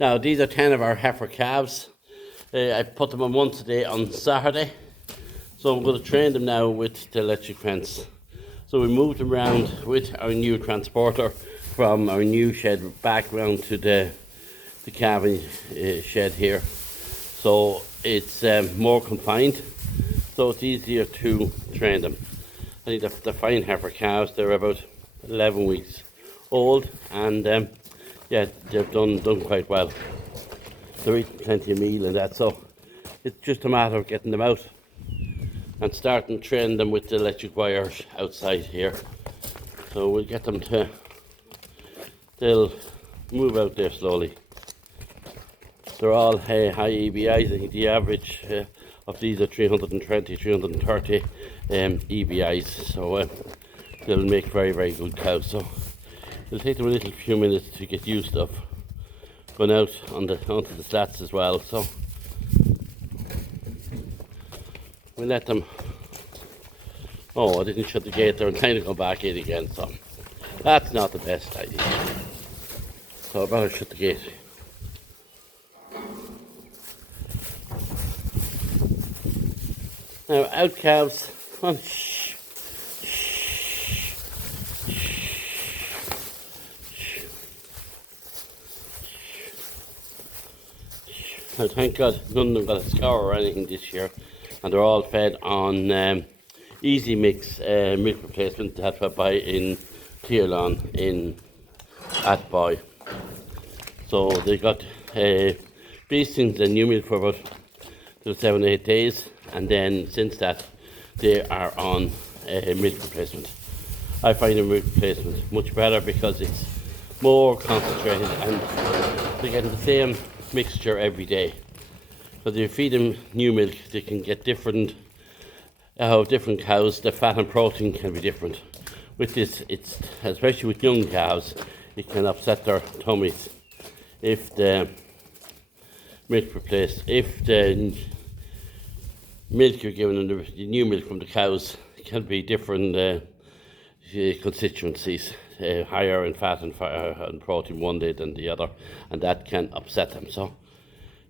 Now these are 10 of our heifer calves. I put them on once a day on Saturday. So I'm going to train them now with the electric fence. So we moved them around with our new transporter from our new shed back round to the calving shed here. So it's more confined, so it's easier to train them. I think they're fine heifer calves. They're about 11 weeks old, and yeah, they've done quite well. They're eating plenty of meal and that, so it's just a matter of getting them out and starting training them with the electric wires outside here. So we'll get them to, they'll move out there slowly. They're all high EBIs. I think the average of these are 320, 330 EBIs. So they'll make very, very good cows. So it'll take them a little few minutes to get used to going out onto the slats as well. So we let them. Oh, I didn't shut the gate there and trying to go back in again. So that's not the best idea. So I better shut the gate. Now, out calves, come on, shh, shh, shh. Now, thank God, none of them got a scour or anything this year, and they're all fed on Easy Mix milk replacement that I buy in Tearlawn in Atboy. So they got beastings and new milk for about 7 or 8 days. And then since that, they are on milk replacement. I find the milk replacement much better because it's more concentrated and they're getting the same mixture every day. So if you feed them new milk, they can get different cows. The fat and protein can be different. With this, it's especially with young calves, it can upset their tummies if the milk if the milk you're giving them, the new milk from the cows, can be different constituencies, higher in fat and protein one day than the other, and that can upset them. So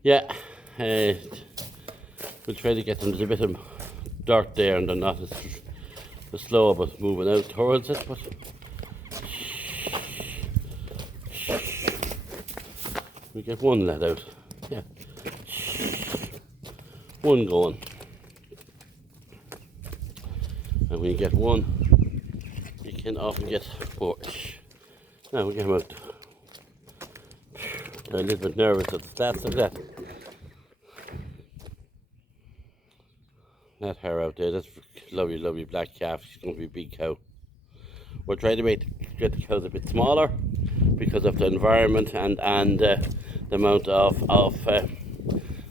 yeah, we'll try to get them. There's a bit of dirt there and they're not as slow about moving out towards it, but we get one let out. Yeah, one going. And when you get one, you can often get four. Now we get him out. They're a little bit nervous at the stats of that. That hair out there, that's a lovely, lovely black calf. She's going to be a big cow. We're trying to get the cows a bit smaller because of the environment and the amount of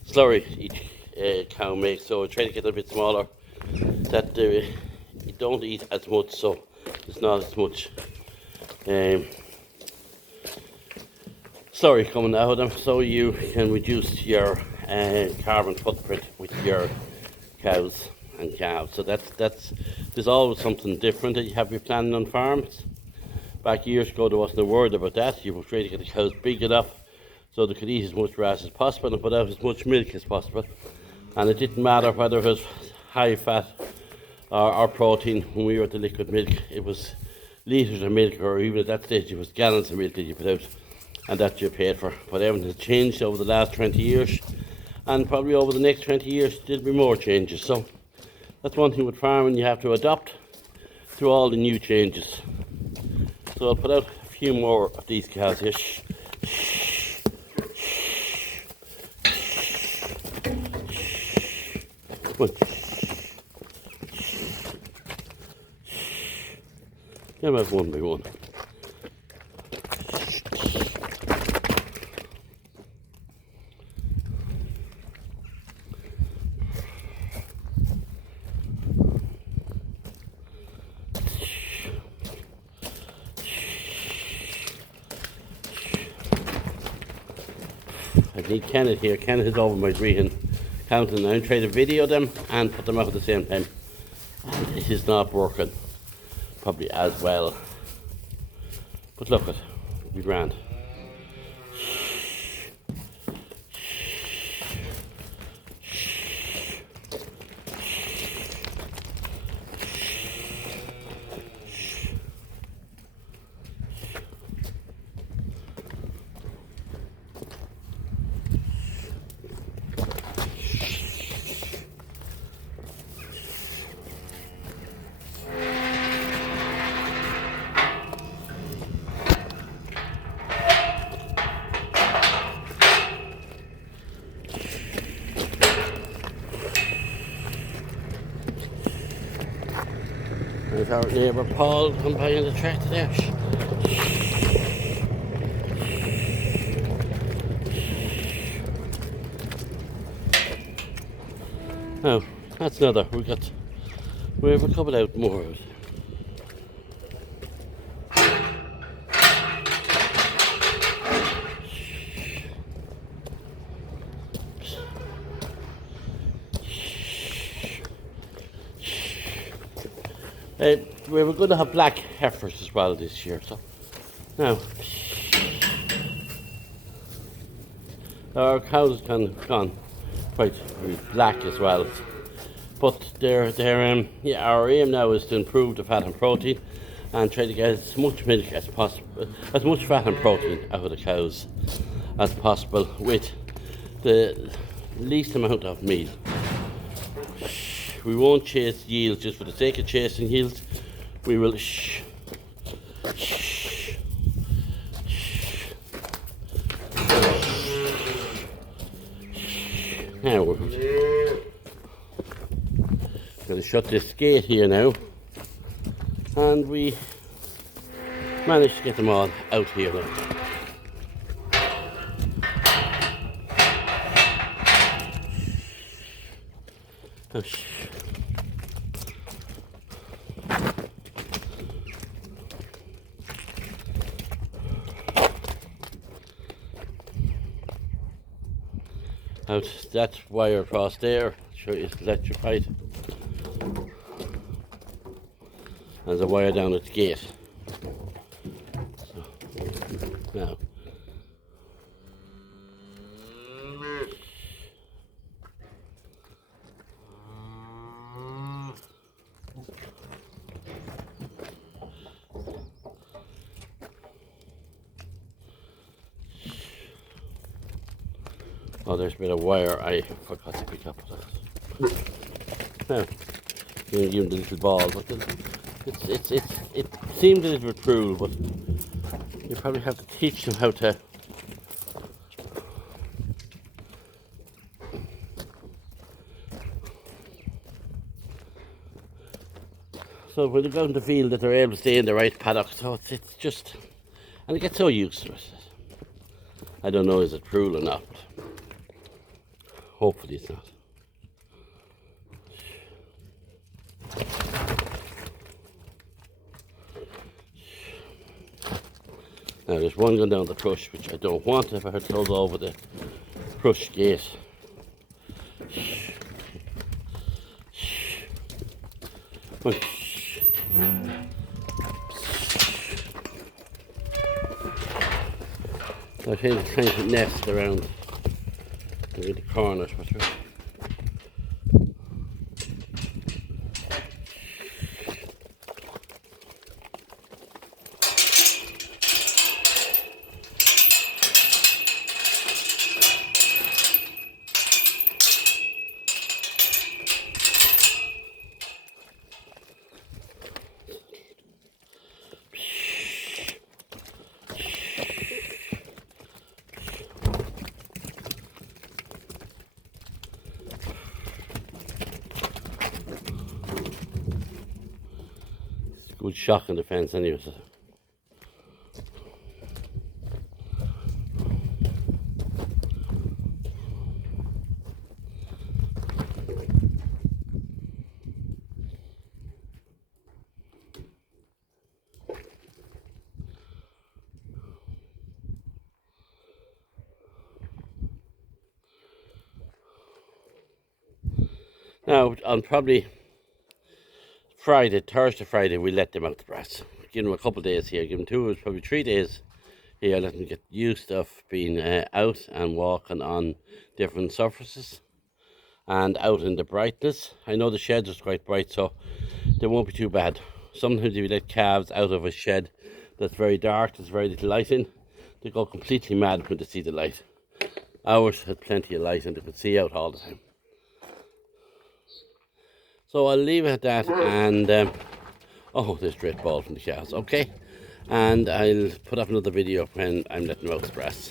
slurry each cow makes. So we're trying to get them a bit smaller, that you don't eat as much, so there's not as much slurry coming out of them, so you can reduce your carbon footprint with your cows and calves. So there's always something different that you have your planning on farms. Back years ago there wasn't a word about that. You were trying to get the cows big enough so they could eat as much grass as possible and put out as much milk as possible, and it didn't matter whether it was high fat or protein. When we were at the liquid milk, it was litres of milk, or even at that stage it was gallons of milk that you put out and that you paid for. But everything has changed over the last 20 years, and probably over the next 20 years there'll be more changes. So that's one thing with farming, you have to adapt to all the new changes. So I'll put out a few more of these cows here. Come on. Get them out one by one. I need Kenneth here. Kenneth is over my breathing counting. I'm trying to video them and put them out at the same time. And this is not working probably as well. But look, it'll be grand. There's our neighbour Paul come by on the tractor there. Now, that's another. We have a couple out more. We were going to have black heifers as well this year. So now our cows have gone quite black as well. But our aim now is to improve the fat and protein and try to get as much milk as possible, as much fat and protein out of the cows as possible with the least amount of meal. We won't chase yields just for the sake of chasing yields. We will Now we're going to shut this gate here now, and we managed to get them all out here now. Out that wire across there, show you it's electrified. There's a wire down at the gate. So, now. Oh, there's a bit of wire I forgot to pick up. Now, you know, give them the little ball, but it seemed a little bit cruel, but you probably have to teach them how to. So when they go in the field, that they're able to stay in the right paddock. So it's just, and they get so used to it. I don't know, is it cruel or not? Hopefully it's not. Now there's one going down the crush, which I don't want if I had to go over the crush gate. I think it's trying to nest around the corners. Good shock in the fence anyway. So. Now, on probably Thursday, Friday, we let them out the grass. Give them a couple of days here, give them probably 3 days here, let them get used to being out and walking on different surfaces and out in the brightness. I know the sheds is quite bright, so they won't be too bad. Sometimes if you let calves out of a shed that's very dark, there's very little light in, they go completely mad when they see the light. Ours had plenty of light and they could see out all the time. So I'll leave it at that, and oh, there's great ball from the cows, okay? And I'll put up another video when I'm letting them out the grass.